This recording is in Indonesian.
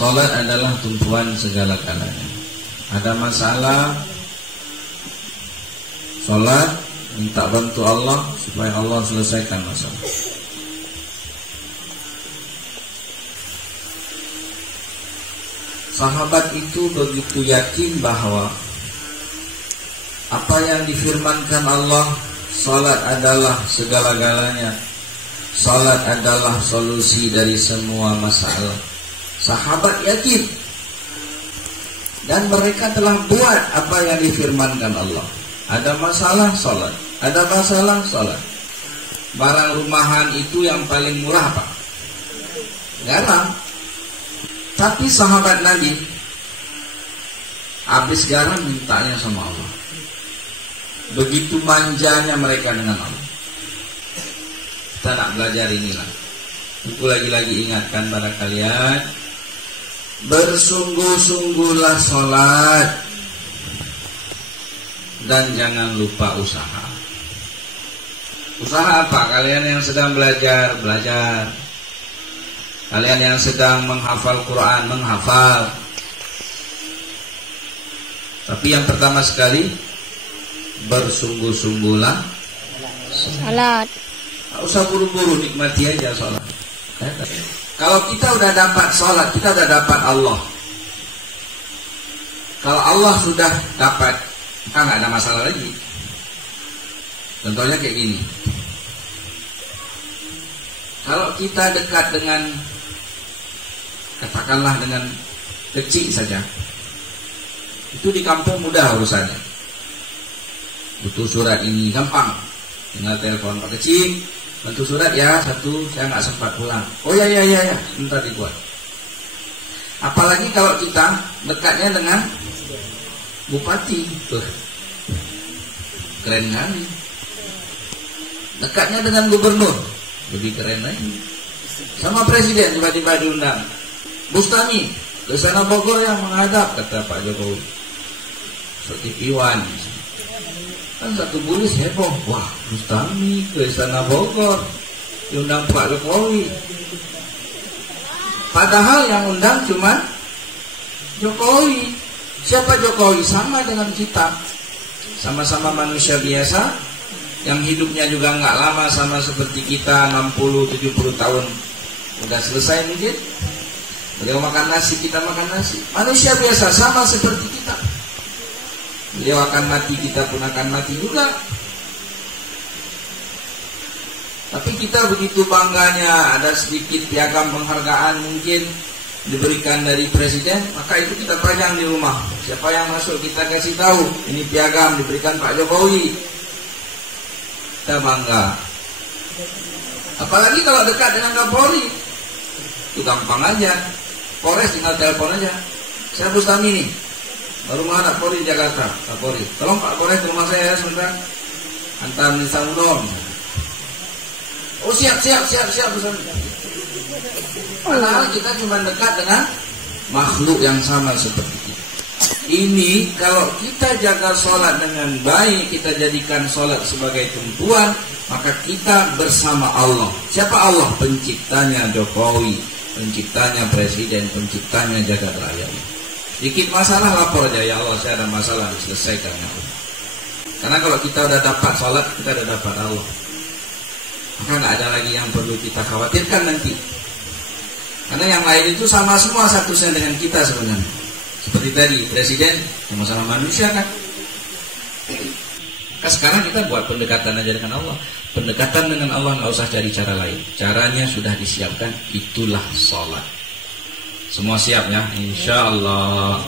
Salat adalah tumpuan segala-galanya. Ada masalah, salat, minta bantu Allah supaya Allah selesaikan masalah. Sahabat itu begitu yakin bahwa apa yang difirmankan Allah, salat adalah segala-galanya, salat adalah solusi dari semua masalah. Sahabat yakin, dan mereka telah buat apa yang difirmankan Allah. Ada masalah, salat. Ada masalah, salat. Barang rumahan itu yang paling murah apa? Garam. Tapi sahabat Nabi habis garam mintanya sama Allah. Begitu manjanya mereka dengan Allah. Kita nak belajar inilah. Aku lagi-lagi ingatkan pada kalian, bersungguh-sungguhlah sholat, dan jangan lupa usaha. Usaha apa? Kalian yang sedang belajar, belajar. Kalian yang sedang menghafal Quran, menghafal. Tapi yang pertama sekali, bersungguh-sungguhlah salat. Tak usah buru-buru, nikmati aja sholat. Kalau kita udah dapat sholat, kita udah dapat Allah. Kalau Allah sudah dapat, kita nggak ada masalah lagi. Contohnya kayak gini. Kalau kita dekat dengan, katakanlah dengan kecil saja, itu di kampung mudah urusannya. Butuh surat ini gampang, tinggal telepon Pak Kecil, bantu surat ya, satu, saya nggak sempat pulang. Oh ya, sebentar dibuat. Apalagi kalau kita dekatnya dengan bupati, tuh keren kali. Dekatnya dengan gubernur, lebih keren lagi. Sama presiden tiba-tiba diundang, Bustami ke sana Bogor yang menghadap, kata Pak Jokowi. Sotik Iwan. Kan satu bulis heboh, wah Bustami ke istana Bogor diundang Pak Jokowi. Padahal yang undang cuma Jokowi. Siapa Jokowi? Sama dengan kita, sama-sama manusia biasa yang hidupnya juga nggak lama, sama seperti kita, 60-70 tahun udah selesai mungkin. Beliau makan nasi, kita makan nasi. Manusia biasa sama seperti kita. Beliau akan mati, kita pun akan mati juga. Tapi kita begitu bangganya ada sedikit piagam penghargaan mungkin diberikan dari presiden, maka itu kita pajang di rumah. Siapa yang masuk kita kasih tahu, ini piagam diberikan Pak Jokowi. Kita bangga. Apalagi kalau dekat dengan Kapolri, itu gampang aja. Polres tinggal telepon aja, saya Bustami nih, baru menghadap Polri Jakarta, Kapolri, tolong Pak Polres ke rumah saya sebentar, antar Nisa Uno. Oh siap Bustami. Padahal kita cuma dekat dengan makhluk yang sama seperti kita. Ini kalau kita jaga sholat dengan baik, kita jadikan sholat sebagai tumpuan, maka kita bersama Allah. Siapa Allah? Penciptanya Jokowi, penciptanya presiden, penciptanya jagat raya. Sedikit masalah lapor aja, ya Allah saya ada masalah, selesaikan. Karena kalau kita udah dapat sholat, kita udah dapat Allah, maka nggak ada lagi yang perlu kita khawatirkan nanti. Karena yang lain itu sama semua statusnya dengan kita sebenarnya. Seperti tadi, presiden sama-sama manusia kan. Maka sekarang kita buat pendekatan aja dengan Allah. Pendekatan dengan Allah nggak usah cari cara lain. Caranya sudah disiapkan, itulah sholat. Semua siap ya? Insya Allah.